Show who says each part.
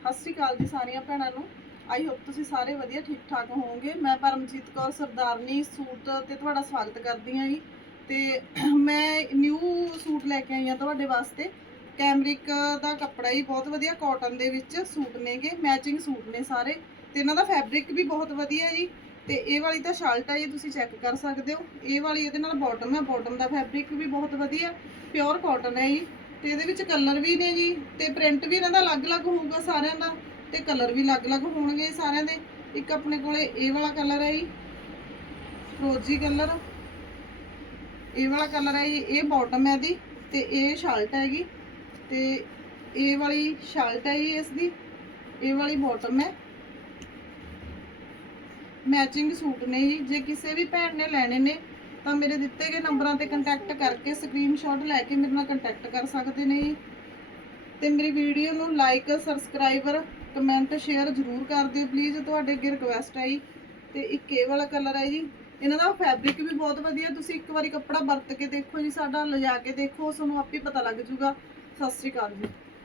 Speaker 1: ਸਤਿ ਸ਼੍ਰੀ ਅਕਾਲ ਜੀ ਸਾਰੀਆਂ ਭੈਣਾਂ ਨੂੰ। ਆਈ ਹੋਪ ਤੁਸੀਂ ਸਾਰੇ ਵਧੀਆ, ਠੀਕ ਠਾਕ ਹੋਵੋਗੇ। ਮੈਂ ਪਰਮਜੀਤ ਕੌਰ ਸਰਦਾਰਨੀ ਸੂਟ ਤੇ ਤੁਹਾਡਾ ਸਵਾਗਤ ਕਰਦੀ ਹਾਂ ਜੀ। ਤੇ ਮੈਂ ਨਿਊ ਸੂਟ ਲੈ ਕੇ ਆਈ ਹਾਂ ਤੁਹਾਡੇ ਵਾਸਤੇ। ਕੈਮਰਿਕ ਦਾ ਕੱਪੜਾ ਹੀ ਬਹੁਤ ਵਧੀਆ ਕਾਟਨ ਦੇ ਵਿੱਚ ਸੂਟ ਨੇਗੇ ਮੈਚਿੰਗ ਸੂਟ ਨੇ ਸਾਰੇ। ਤੇ ਇਹਨਾਂ ਦਾ ਫੈਬਰਿਕ ਵੀ ਬਹੁਤ ਵਧੀਆ ਜੀ। ਤੇ ਇਹ ਵਾਲੀ ਤਾਂ ਸ਼ਰਟ ਹੈ ਜੀ, ਤੁਸੀਂ ਚੈੱਕ ਕਰ ਸਕਦੇ ਹੋ। ਇਹ ਵਾਲੀ ਇਹਦੇ ਨਾਲ ਬਾਟਮ ਹੈ ਬਾਟਮ ਦਾ ਫੈਬਰਿਕ ਵੀ ਬਹੁਤ ਵਧੀਆ ਪਿਓਰ ਕਾਟਨ ਹੈ ਜੀ। ਤੇ ਇਹਦੇ ਵਿੱਚ ਕਲਰ ਵੀ ਨੇ ਜੀ, ਤੇ ਪ੍ਰਿੰਟ ਵੀ ਇਹਨਾਂ ਦਾ ਅਲੱਗ-ਅਲੱਗ ਹੋਊਗਾ ਸਾਰਿਆਂ ਦਾ, ਤੇ ਕਲਰ ਵੀ ਅਲੱਗ-ਅਲੱਗ ਹੋਣਗੇ ਸਾਰਿਆਂ ਦੇ। ਇੱਕ ਆਪਣੇ ਕੋਲੇ ਇਹ ਵਾਲਾ ਕਲਰ ਹੈ ਜੀ, ਫਰੋਜੀ ਕਲਰ ਇਹ ਵਾਲਾ ਕਲਰ ਹੈ ਜੀ, ਇਹ ਬਾਟਮ ਹੈ ਦੀ ਤੇ ਇਹ ਸ਼ਰਟ ਹੈਗੀ ਤੇ ਇਹ ਵਾਲੀ ਸ਼ਰਟ ਹੈ ਜੀ ਇਸ ਦੀ ਇਹ ਵਾਲੀ ਬਾਟਮ ਹੈ। ਮੈਚਿੰਗ ਸੂਟ ਨੇ ਜੀ, ਜੇ ਕਿਸੇ ਵੀ ਭੈਣ ਨੇ ਲੈਣੇ ਨੇ ਤਾਂ ਮੇਰੇ ਦਿੱਤੇ ਗਏ ਨੰਬਰਾਂ ਤੇ ਕੰਟੈਕਟ ਕਰਕੇ ਸਕਰੀਨਸ਼ਾਟ ਲੈ ਕੇ ਮੇਰੇ ਨਾਲ ਕੰਟੈਕਟ ਕਰ ਸਕਦੇ ਨੇ ਜੀ। ਤੇ ਮੇਰੀ ਵੀਡੀਓ ਨੂੰ ਲਾਈਕ ਸਬਸਕ੍ਰਾਈਬਰ ਕਮੈਂਟ ਸ਼ੇਅਰ ਜ਼ਰੂਰ ਕਰ ਦਿਓ ਪਲੀਜ਼ ਤੁਹਾਡੇ ਅੱਗੇ ਰਿਕੁਐਸਟ ਹੈ ਜੀ ਤੇ ਇੱਕ ਇਹ ਵਾਲਾ ਕਲਰ ਹੈ ਜੀ। ਇਹਨਾਂ ਦਾ ਫੈਬਰਿਕ ਵੀ ਬਹੁਤ ਵਧੀਆ। ਤੁਸੀਂ ਇੱਕ ਵਾਰੀ ਕੱਪੜਾ ਵਰਤ ਕੇ ਦੇਖੋ ਜੀ, ਸਾਡਾ ਲਿਜਾ ਕੇ ਦੇਖੋ ਤੁਹਾਨੂੰ ਆਪੇ ਪਤਾ ਲੱਗ ਜੂਗਾ ਸਤਿ ਸ਼੍ਰੀ ਅਕਾਲ ਜੀ।